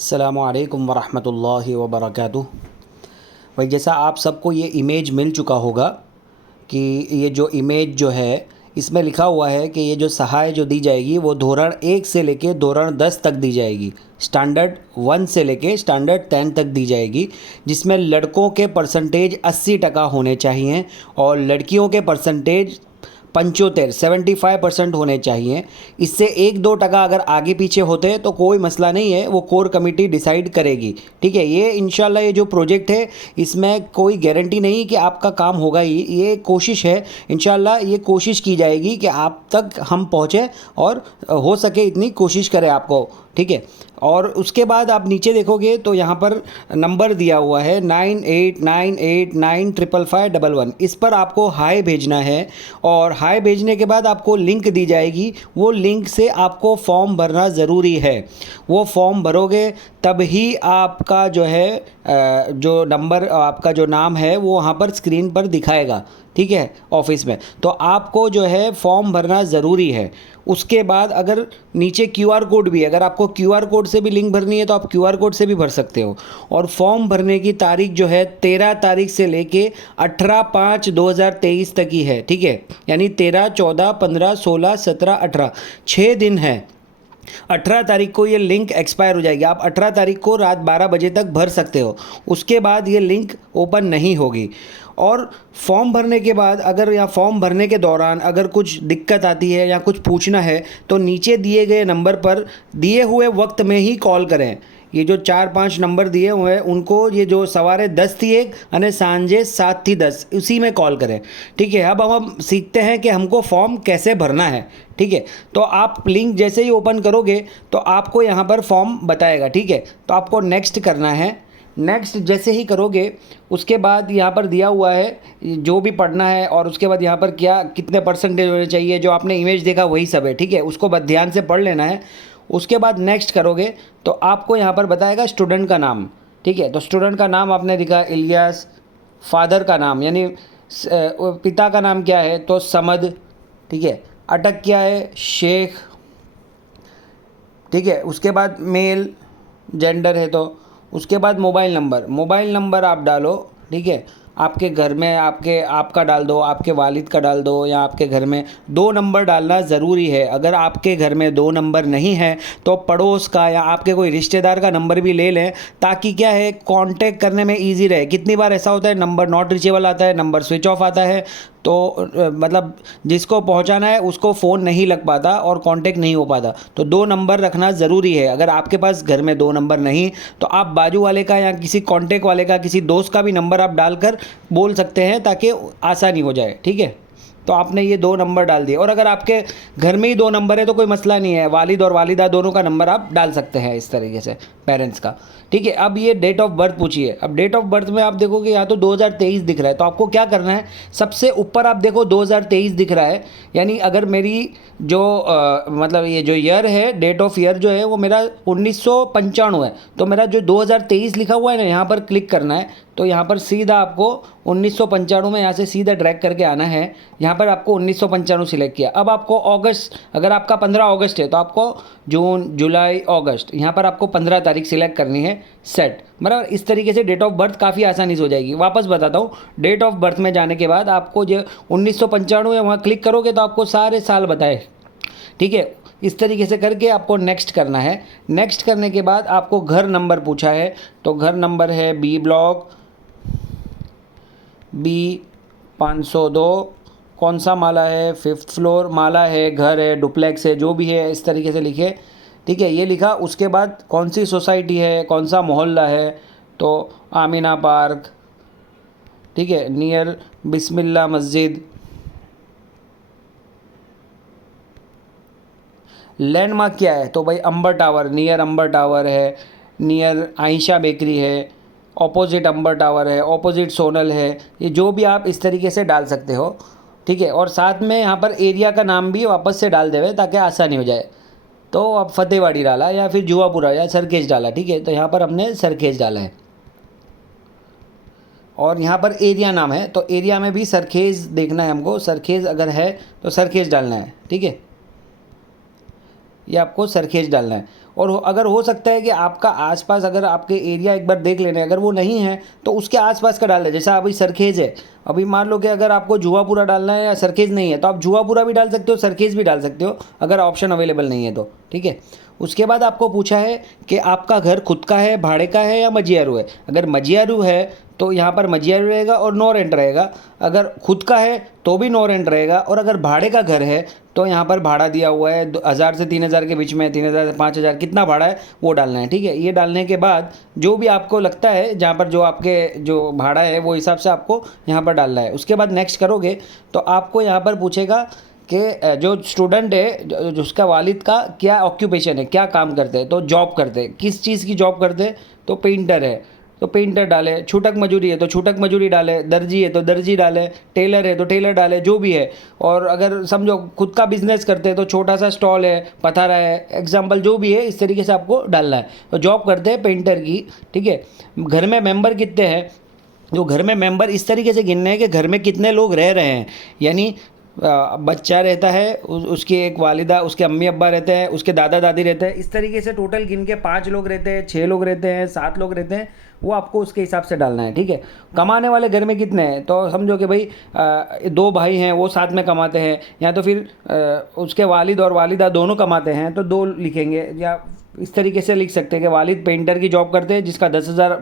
अस्सलामु अलैकुम वरहमतुल्लाहि वबरकातुह। भाई जैसा आप सबको ये इमेज मिल चुका होगा कि ये जो इमेज जो है इसमें लिखा हुआ है कि ये जो सहाय जो दी जाएगी वो धोरण 1 से लेके धोरण 10 तक दी जाएगी, स्टैंडर्ड 1 से लेके स्टैंडर्ड 10 तक दी जाएगी, जिसमें लड़कों के परसेंटेज 80% होने चाहिए और लड़कियों के परसेंटेज 75% होने चाहिए। इससे 1-2% अगर आगे पीछे होते हैं तो कोई मसला नहीं है, वो कोर कमेटी डिसाइड करेगी। ठीक है, ये इंशाल्लाह ये जो प्रोजेक्ट है इसमें कोई गारंटी नहीं कि आपका काम होगा ही, ये कोशिश है। इंशाल्लाह ये कोशिश की जाएगी कि आप तक हम पहुँचे और हो सके इतनी कोशिश करें आपको। ठीक है, और उसके बाद आप नीचे देखोगे तो यहाँ पर नंबर दिया हुआ है 9898955511। इस पर आपको हाय भेजना है और हाय भेजने के बाद आपको लिंक दी जाएगी। वो लिंक से आपको फॉर्म भरना ज़रूरी है। वो फॉर्म भरोगे तब ही आपका जो है जो नंबर आपका जो नाम है वो वहाँ पर स्क्रीन पर दिखाएगा। ठीक है, ऑफिस में तो आपको जो है फॉर्म भरना ज़रूरी है। उसके बाद अगर नीचे QR कोड भी, अगर आपको QR कोड से भी लिंक भरनी है तो आप QR कोड से भी भर सकते हो। और फॉर्म भरने की तारीख जो है 13 तारीख से लेके 18/5/2023 तक ही है। ठीक है, यानी 13, 14, 15, 16, 17, 18 6 दिन है। 18 तारीख को ये लिंक एक्सपायर हो जाएगी। आप 18 तारीख को रात 12 बजे तक भर सकते हो, उसके बाद ये लिंक ओपन नहीं होगी। और फॉर्म भरने के बाद अगर या फॉर्म भरने के दौरान अगर कुछ दिक्कत आती है या कुछ पूछना है तो नीचे दिए गए नंबर पर दिए हुए वक्त में ही कॉल करें। ये जो 4-5 नंबर दिए हुए हैं उनको, ये जो सवारे 10 थी 1 और सांझे 7 थी 10, उसी में कॉल करें। ठीक है, अब हम सीखते हैं कि हमको फॉर्म कैसे भरना है। ठीक है, तो आप लिंक जैसे ही ओपन करोगे तो आपको यहाँ पर फॉर्म बताएगा। ठीक है, तो आपको नेक्स्ट करना है। नेक्स्ट जैसे ही करोगे उसके बाद यहाँ पर दिया हुआ है जो भी पढ़ना है और उसके बाद यहाँ पर क्या कितने परसेंटेज होने चाहिए, जो आपने इमेज देखा वही सब है। ठीक है, उसको बस ध्यान से पढ़ लेना है। उसके बाद नेक्स्ट करोगे तो आपको यहाँ पर बताएगा स्टूडेंट का नाम। ठीक है, तो स्टूडेंट का नाम आपने लिखा इलियास, फादर का नाम यानी पिता का नाम क्या है तो समद। ठीक है, अटक क्या है शेख। ठीक है, उसके बाद मेल जेंडर है तो उसके बाद मोबाइल नंबर आप डालो। ठीक है, आपके घर में आपका डाल दो, आपके वालिद का डाल दो, या आपके घर में 2 नंबर डालना ज़रूरी है। अगर आपके घर में 2 नंबर नहीं है तो पड़ोस का या आपके कोई रिश्तेदार का नंबर भी ले लें, ताकि क्या है कांटेक्ट करने में इजी रहे। कितनी बार ऐसा होता है नंबर नॉट रीचेबल आता है, नंबर स्विच ऑफ आता है, तो मतलब जिसको पहुंचाना है उसको फ़ोन नहीं लग पाता और कांटेक्ट नहीं हो पाता। तो 2 नंबर रखना ज़रूरी है। अगर आपके पास घर में 2 नंबर नहीं तो आप बाजू वाले का या किसी कांटेक्ट वाले का, किसी दोस्त का भी नंबर आप डालकर बोल सकते हैं ताकि आसानी हो जाए। ठीक है, तो आपने ये 2 नंबर डाल दिए। और अगर आपके घर में ही 2 नंबर है तो कोई मसला नहीं है, वालिद और वालिदा दोनों का नंबर आप डाल सकते हैं इस तरीके से, पेरेंट्स का। ठीक है, अब ये डेट ऑफ बर्थ पूछिए। अब डेट ऑफ बर्थ में आप देखोगे यहाँ तो 2023 दिख रहा है, तो आपको क्या करना है, सबसे ऊपर आप देखो 2023 दिख रहा है, यानी अगर मेरी जो मतलब ये जो ईयर है, डेट ऑफ ईयर जो है वो मेरा 1995 है, तो मेरा जो 2023 लिखा हुआ है ना यहाँ पर क्लिक करना है। तो यहाँ पर सीधा आपको 1995 में यहाँ से सीधा ड्रैग करके आना है। यहाँ पर आपको 1995 सिलेक्ट किया। अब आपको अगस्त, अगर आपका 15 अगस्त है तो आपको जून जुलाई अगस्त, यहाँ पर आपको 15 तारीख सिलेक्ट करनी है, सेट। बराबर, इस तरीके से डेट ऑफ बर्थ काफ़ी आसानी से हो जाएगी। वापस बताता हूँ, डेट ऑफ बर्थ में जाने के बाद आपको जो 1995 है वहाँ क्लिक करोगे तो आपको सारे साल बताए। ठीक है, इस तरीके से करके आपको नेक्स्ट करना है। नेक्स्ट करने के बाद आपको घर नंबर पूछा है, तो घर नंबर है B ब्लॉक B502, कौन सा माला है, 5th फ्लोर माला है, घर है, डुप्लेक्स है, जो भी है इस तरीके से लिखे। ठीक है, ये लिखा। उसके बाद कौन सी सोसाइटी है, कौन सा मोहल्ला है, तो आमीना पार्क। ठीक है, नियर बिस्मिल्ला मस्जिद। लैंडमार्क क्या है तो भाई अंबर टावर, नियर अंबर टावर है, नियर आयशा बेकरी है, ऑपोजिट अंबर टावर है, ऑपोजिट सोनल है। ये जो भी आप इस तरीके से डाल सकते हो। ठीक है, और साथ में यहाँ पर एरिया का नाम भी वापस से डाल देवे ताकि आसानी हो जाए। तो अब फतेहवाड़ी डाला या फिर जुआपुरा या सरखेज डाला। ठीक है, तो यहाँ पर हमने सरखेज डाला है और यहाँ पर एरिया नाम है, तो एरिया में भी सरखेज देखना है हमको। सरखेज अगर है तो सरखेज डालना है। ठीक है, ये आपको सरखेज डालना है। और अगर हो सकता है कि आपका आसपास अगर आपके एरिया एक बार देख लेना, अगर वो नहीं है तो उसके आसपास का डाल दें। जैसा अभी सरखेज है, अभी मान लो कि अगर आपको जुआपुरा डालना है या सरखेज नहीं है तो आप जुआपुरा भी डाल सकते हो, सरखेज भी डाल सकते हो अगर ऑप्शन अवेलेबल नहीं है तो, ठीक है। उसके बाद आपको पूछा है कि आपका घर खुद का है, भाड़े का है या मजियारू है। अगर मजियारू है तो यहाँ पर मजियारू रहेगा और नो रेंट रहेगा। अगर खुद का है तो भी नो रेंट रहेगा, और अगर भाड़े का घर है तो यहाँ पर भाड़ा दिया हुआ है 1000 से 3000 के बीच में, 3000 से 5000 कितना भाड़ा है वो डालना है, ठीक है। ये डालने के बाद जो भी आपको लगता है जहाँ पर जो आपके जो भाड़ा है वो हिसाब से आपको यहाँ पर डालना है। उसके बाद नेक्स्ट करोगे तो आपको यहाँ पर पूछेगा कि जो स्टूडेंट है जो उसका वालिद का क्या ऑक्यूपेशन है, क्या काम करते हैं, तो जॉब करते हैं, किस चीज़ की जॉब करते हैं, तो पेंटर है तो पेंटर डाले, छूटक मजूरी है तो छूटक मजूरी डाले, दर्जी है तो दर्जी डाले, टेलर है तो टेलर डाले, जो भी है। और अगर समझो खुद का बिजनेस करते हैं तो छोटा सा स्टॉल है, पथारा है, एग्जाम्पल जो भी है इस तरीके से आपको डालना है। तो जॉब करते हैं पेंटर की, ठीक है। घर में मेंबर कितने हैं, जो घर में मेंबर इस तरीके से गिनने हैं कि घर में कितने लोग रह रहे हैं, यानी बच्चा रहता है, उसकी एक वालिदा, उसके अम्मी अब्बा रहते हैं, उसके दादा दादी रहते हैं, इस तरीके से टोटल गिन के 5 लोग रहते हैं, 6 लोग रहते हैं, 7 लोग रहते हैं, वो आपको उसके हिसाब से डालना है, ठीक है। कमाने वाले घर में कितने हैं, तो समझो कि भाई 2 भाई हैं वो साथ में कमाते हैं, या तो फिर उसके वालिद और वालिदा दोनों कमाते हैं तो 2 लिखेंगे। या इस तरीके से लिख सकते हैं कि वालिद पेंटर की जॉब करते हैं जिसका 10,000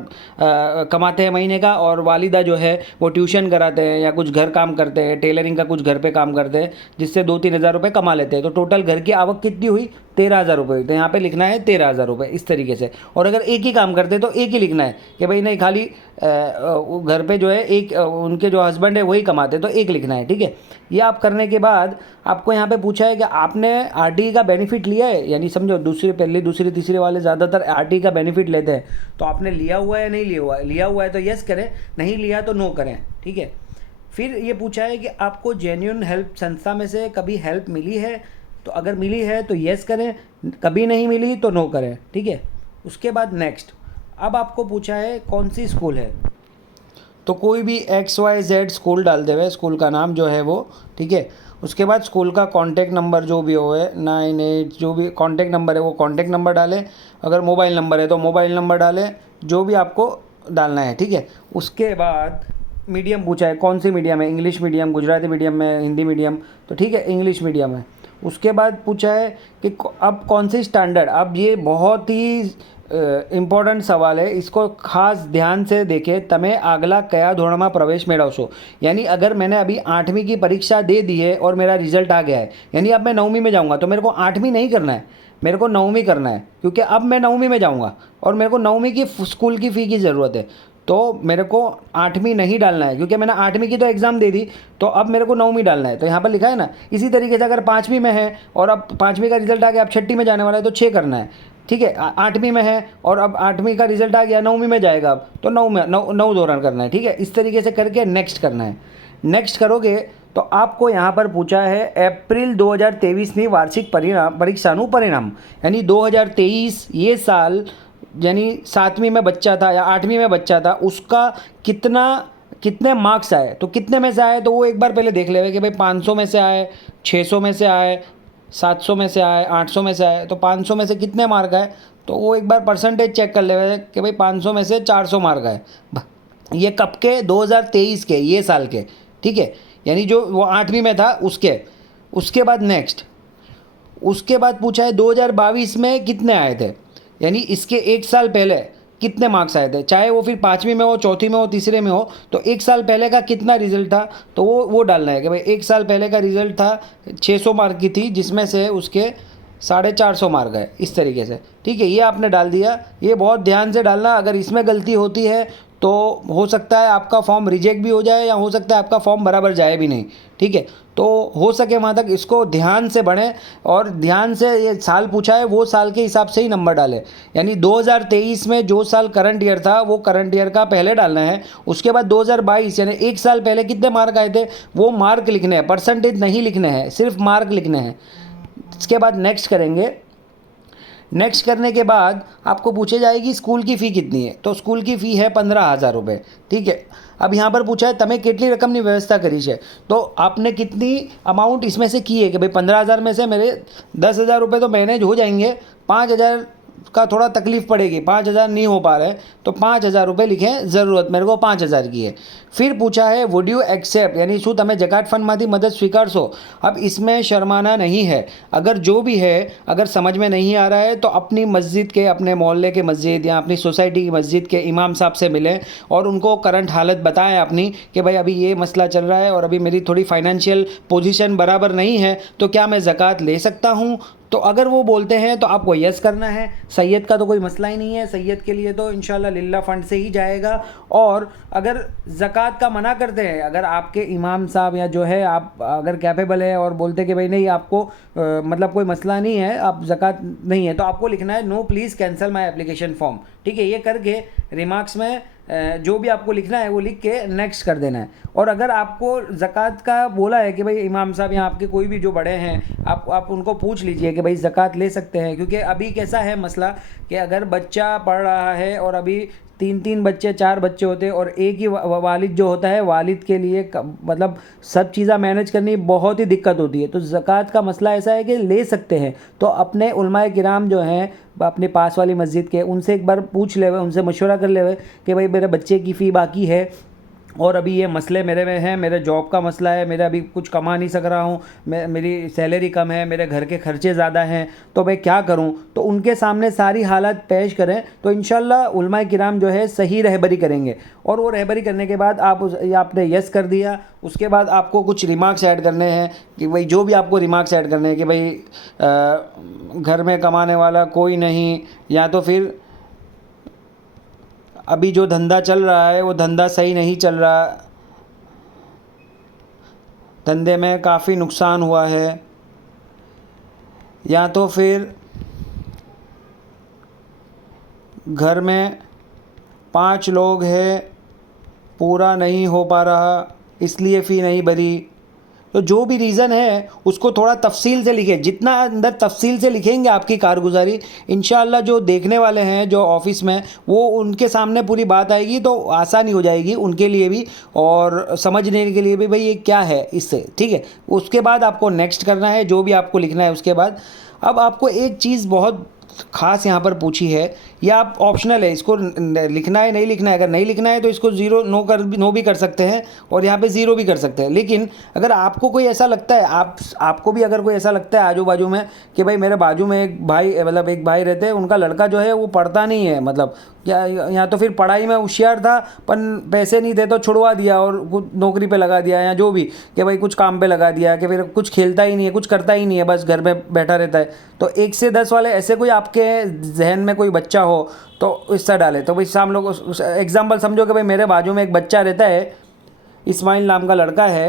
कमाते हैं महीने का, और वालिदा जो है वो ट्यूशन कराते हैं या कुछ घर काम करते हैं, टेलरिंग का कुछ घर पे काम करते हैं जिससे 2-3 हज़ार रुपये कमा लेते हैं। तो टोटल घर की आवक कितनी हुई, 13,000 रुपये। तो यहाँ पे लिखना है 13,000 रुपये इस तरीके से। और अगर एक ही काम करते हैं तो एक ही लिखना है कि भाई नहीं, खाली घर पे जो है एक उनके जो हस्बैंड है वही कमाते हैं तो एक लिखना है, ठीक है। ये आप करने के बाद आपको यहाँ पे पूछा है कि आपने आरटीई का बेनिफिट लिया है, यानी समझो पहली दूसरी तीसरे वाले ज़्यादातर आरटीई का बेनिफिट लेते हैं, तो आपने लिया हुआ है या नहीं लिया हुआ है। लिया हुआ है तो यस करें, नहीं लिया तो नो करें, ठीक है। फिर ये पूछा है कि आपको जेन्युइन हेल्प संस्था में से कभी हेल्प मिली है, तो अगर मिली है तो यस करें, कभी नहीं मिली तो नो करें, ठीक है। उसके बाद नेक्स्ट अब आपको पूछा है कौन सी स्कूल है, तो कोई भी XYZ स्कूल डाल देवे, स्कूल का नाम जो है वो, ठीक है। उसके बाद स्कूल का कॉन्टैक्ट नंबर जो भी हो है 98 जो भी कॉन्टैक्ट नंबर है वो कॉन्टैक्ट नंबर डालें, अगर मोबाइल नंबर है तो मोबाइल नंबर डालें, जो भी आपको डालना है, ठीक है। उसके बाद मीडियम पूछा है कौन सी मीडियम है, इंग्लिश मीडियम, गुजराती मीडियम में, हिंदी मीडियम, तो ठीक है इंग्लिश मीडियम है। उसके बाद पूछा है कि अब कौन सी स्टैंडर्ड, अब ये बहुत ही इम्पोर्टेंट सवाल है, इसको खास ध्यान से देखें। तमें आगला कया धोरणમાં प्रवेश મેળવશો, यानी अगर मैंने अभी 8वीं की परीक्षा दे दी है और मेरा रिजल्ट आ गया है, यानी अब मैं 9वीं में जाऊंगा, तो मेरे को 8वीं नहीं करना है, मेरे को 9वीं करना है, क्योंकि अब मैं 9वीं में जाऊंगा और मेरे को 9वीं की स्कूल की फ़ी की ज़रूरत है। तो मेरे को 8वीं नहीं डालना है, क्योंकि मैंने 8वीं की तो एग्ज़ाम दे दी, तो अब मेरे को 9वीं डालना है। तो यहाँ पर लिखा है ना, इसी तरीके से अगर 5वीं में है और अब 5वीं का रिजल्ट आ गया, अब 6ठी में जाने वाला है तो 6 करना है, ठीक है। 8वीं में है और अब 8वीं का रिजल्ट आ गया, 9वीं में जाएगा अब, तो 9 दौरान करना है, ठीक है। इस तरीके से करके नेक्स्ट करना है। नेक्स्ट करोगे तो आपको यहाँ पर पूछा है एप्रिल 2023 वार्षिक परीक्षाનું परिणाम, यानी 2023 ये साल, यानी 7वीं में बच्चा था या 8वीं में बच्चा था, उसका कितने मार्क्स आए, तो कितने में से आए, तो वो एक बार पहले देख लेवे कि भाई 500 में से आए, 600 में से आए, 700 में से आए, 800 में से आए, तो 500 में से कितने मार्क आए, तो वो एक बार परसेंटेज चेक कर लेवे कि भाई 500 में से 400 मार्क आए। ये कब के, 2023 के, ये साल के, ठीक है, यानी जो वो 8वीं में था उसके। उसके बाद नेक्स्ट, उसके बाद पूछा है 2022 में कितने आए थे, यानी इसके एक साल पहले कितने मार्क्स आए थे, चाहे वो फिर 5वीं में हो, चौथी में हो, तीसरे में हो, तो एक साल पहले का कितना रिजल्ट था, तो वो डालना है कि भाई एक साल पहले का रिजल्ट था 600 मार्क की थी, जिसमें से उसके 450 मार्क है, इस तरीके से, ठीक है। ये आपने डाल दिया, ये बहुत ध्यान से डालना, अगर इसमें गलती होती है तो हो सकता है आपका फॉर्म रिजेक्ट भी हो जाए या हो सकता है आपका फॉर्म बराबर जाए भी नहीं, ठीक है। तो हो सके वहाँ तक इसको ध्यान से पढ़ें और ध्यान से, ये साल पूछा है वो साल के हिसाब से ही नंबर डालें, यानी 2023 में जो साल करंट ईयर था वो करंट ईयर का पहले डालना है। उसके बाद 2022 यानी एक साल पहले कितने मार्क आए थे वो मार्क लिखने हैं, परसेंटेज नहीं लिखने हैं, सिर्फ मार्क लिखने हैं। इसके बाद नेक्स्ट करेंगे। नेक्स्ट करने के बाद आपको पूछे जाएगी स्कूल की फ़ी कितनी है, तो स्कूल की फ़ी है 15,000 रुपये, ठीक है। अब यहाँ पर पूछा है तमें કેટલી રકમની व्यवस्था करी है, तो आपने कितनी अमाउंट इसमें से की है कि भाई 15,000 में से मेरे 10,000 रुपये तो मैनेज हो जाएंगे, 5,000 का थोड़ा तकलीफ़ पड़ेगी, 5,000 नहीं हो पा रहा है तो 5,000 रुपये लिखें, ज़रूरत मेरे को 5,000 की है। फिर पूछा है वुड यू एक्सेप्ट, यानी शू તમે જકાત ફંડમાંથી मदद स्वीकारશો। अब इसमें शर्माना नहीं है, अगर जो भी है अगर समझ में नहीं आ रहा है तो अपनी मस्जिद के, अपने मोहल्ले के मस्जिद या अपनी सोसाइटी की मस्जिद के इमाम साहब से मिलें और उनको करंट हालत बताएं अपनी कि भाई अभी ये मसला चल रहा है और अभी मेरी थोड़ी फाइनेंशियल पोजीशन बराबर नहीं है, तो क्या मैं ज़कात ले सकता हूँ। तो अगर वो बोलते हैं तो आपको यस करना है। सैयद का तो कोई मसला ही नहीं है, सैयद के लिए तो इंशाल्लाह लिल्लाह फ़ंड से ही जाएगा। और अगर ज़कात का मना करते हैं, अगर आपके इमाम साहब या जो है आप अगर कैपेबल है और बोलते कि भाई नहीं आपको मतलब कोई मसला नहीं है, आप ज़कात नहीं है, तो आपको लिखना है no please cancel my application form. ठीक है, ये करके रिमार्क्स में जो भी आपको लिखना है वो लिख के नेक्स्ट कर देना है। और अगर आपको ज़कात का बोला है कि भाई इमाम साहब या आपके कोई भी जो बड़े हैं, आप उनको पूछ लीजिए कि भाई ज़कात ले सकते हैं, क्योंकि अभी कैसा है मसला कि अगर बच्चा पढ़ रहा है और अभी 3-3 बच्चे 4 बच्चे होते हैं और एक ही वालिद जो होता है, वालिद के लिए मतलब सब चीज़ें मैनेज करनी बहुत ही दिक्कत होती है। तो ज़कात का मसला ऐसा है कि ले सकते हैं, तो अपने उलमाए किराम जो हैं अपने पास वाली मस्जिद के, उनसे एक बार पूछ ले, उनसे मशवरा कर ले कि भाई मेरे बच्चे की फ़ी बाकी है और अभी ये मसले मेरे में हैं, मेरे जॉब का मसला है, मेरा अभी कुछ कमा नहीं सक रहा हूँ, मेरी सैलरी कम है, मेरे घर के खर्चे ज़्यादा हैं, तो भाई क्या करूँ। तो उनके सामने सारी हालत पेश करें तो इंशाल्लाह उलमाए किराम जो है सही रहबरी करेंगे। और वो रहबरी करने के बाद आपने यस कर दिया, उसके बाद आपको कुछ रिमार्क्स ऐड करने हैं कि भाई जो भी आपको रिमार्क्स ऐड करने हैं कि भाई घर में कमाने वाला कोई नहीं, या तो फिर अभी जो धंधा चल रहा है वो धंधा सही नहीं चल रहा, धंधे में काफ़ी नुकसान हुआ है, या तो फिर घर में 5 लोग हैं, पूरा नहीं हो पा रहा इसलिए फ़ी नहीं भरी। तो जो भी रीज़न है उसको थोड़ा तफसील से लिखें, जितना अंदर तफसील से लिखेंगे आपकी कारगुजारी इंशाअल्लाह जो देखने वाले हैं जो ऑफ़िस में, वो उनके सामने पूरी बात आएगी तो आसानी हो जाएगी उनके लिए भी और समझने के लिए भी भाई ये क्या है इससे। ठीक है, उसके बाद आपको नेक्स्ट करना है जो भी आपको लिखना है। उसके बाद अब आपको एक चीज़ बहुत ख़ास यहाँ पर पूछी है, या आप ऑप्शनल है, इसको लिखना है नहीं लिखना है। अगर नहीं लिखना है तो इसको ज़ीरो नो भी कर सकते हैं और यहाँ पे ज़ीरो भी कर सकते हैं। लेकिन अगर आपको कोई ऐसा लगता है, आपको भी अगर कोई ऐसा लगता है आजू बाजू में कि भाई मेरे बाजू में एक भाई मतलब एक भाई रहते हैं, उनका लड़का जो है वो पढ़ता नहीं है, मतलब या तो फिर पढ़ाई में होशियार था पर पैसे नहीं थे तो छुड़वा दिया और कुछ नौकरी पे लगा दिया, या जो भी कि भाई कुछ काम पे लगा दिया, कि फिर कुछ खेलता ही नहीं है, कुछ करता ही नहीं है, बस घर में बैठा रहता है। तो 1 से 10 वाले ऐसे कोई आपके जहन में कोई बच्चा हो तो इससे डाले। तो भाई हम लोग एग्जाम्पल समझो कि भाई मेरे बाजू में एक बच्चा रहता है, इस्माइल नाम का लड़का है,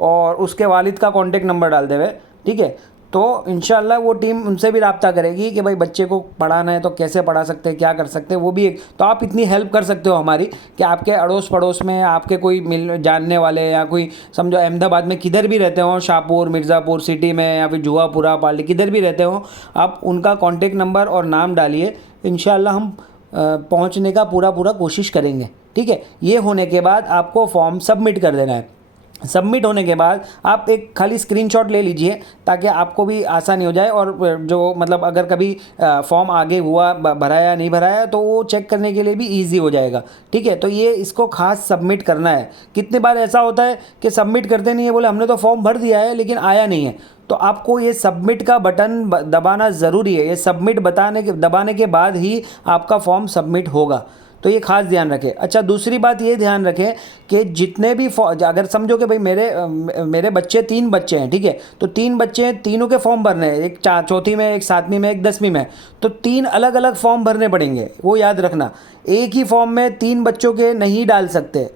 और उसके वालिद का कॉन्टेक्ट नंबर डाल देवे। ठीक है, तो इंशाल्लाह वो टीम उनसे भी रब्ता करेगी कि भाई बच्चे को पढ़ाना है तो कैसे पढ़ा सकते हैं, क्या कर सकते हैं, वो भी एक। तो आप इतनी हेल्प कर सकते हो हमारी कि आपके अड़ोस पड़ोस में आपके कोई जानने वाले या कोई समझो अहमदाबाद में किधर भी रहते हो, शाहपुर, मिर्ज़ापुर सिटी में या फिर जुआपुरा, पाली, किधर भी रहते हो, आप उनका कॉन्टेक्ट नंबर और नाम डालिए। इंशाल्लाह हम पहुँचने का पूरा कोशिश करेंगे। ठीक है, ये होने के बाद आपको फॉर्म सबमिट कर देना है। सबमिट होने के बाद आप एक खाली स्क्रीनशॉट ले लीजिए ताकि आपको भी आसानी हो जाए, और जो मतलब अगर कभी फॉर्म आगे हुआ भराया नहीं भराया तो वो चेक करने के लिए भी इजी हो जाएगा। ठीक है, तो ये इसको खास सबमिट करना है। कितनी बार ऐसा होता है कि सबमिट करते नहीं है, बोले हमने तो फॉर्म भर दिया है लेकिन आया नहीं है, तो आपको ये सबमिट का बटन दबाना ज़रूरी है। ये सबमिट दबाने के बाद ही आपका फॉर्म सबमिट होगा, तो ये खास ध्यान रखें। अच्छा, दूसरी बात ये ध्यान रखें कि जितने भी अगर समझो कि भाई मेरे बच्चे 3 बच्चे हैं, ठीक है, तो 3 बच्चे हैं, तीनों के फॉर्म भरने हैं, एक चौथी में, एक 7वीं में, एक 10वीं में, तो 3 अलग अलग फॉर्म भरने पड़ेंगे। वो याद रखना, एक ही फॉर्म में 3 बच्चों के नहीं डाल सकते,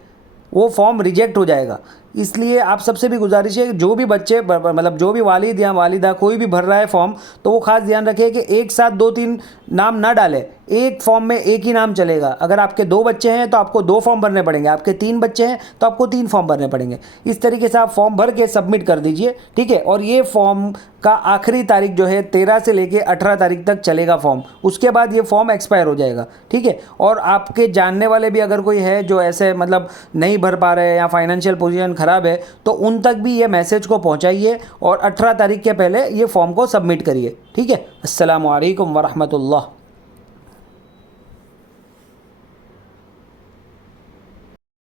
वो फॉर्म रिजेक्ट हो जाएगा। इसलिए आप सबसे भी गुजारिश है जो भी बच्चे मतलब जो भी वालिद या वालिदा कोई भी भर रहा है फॉर्म, तो वो खास ध्यान रखें कि एक साथ 2-3 नाम ना डालें, एक फॉर्म में एक ही नाम चलेगा। अगर आपके 2 बच्चे हैं तो आपको 2 फॉर्म भरने पड़ेंगे, आपके 3 बच्चे हैं तो आपको 3 फॉर्म भरने पड़ेंगे। इस तरीके से आप फॉर्म भर के सबमिट कर दीजिए। ठीक है, और ये फॉर्म का आखिरी तारीख जो है 13 से लेके 18 तारीख तक चलेगा फॉर्म, उसके बाद ये फॉर्म एक्सपायर हो जाएगा। ठीक है, और आपके जानने वाले भी अगर कोई है जो ऐसे मतलब नहीं भर पा रहे हैं या फाइनेंशियल पोजीशन ख़राब है, तो उन तक भी ये मैसेज को पहुंचाइए और 18 तारीख के पहले ये फॉर्म को सबमिट करिए। ठीक है, अस्सलामु अलैकुम वरहमतुल्लाह।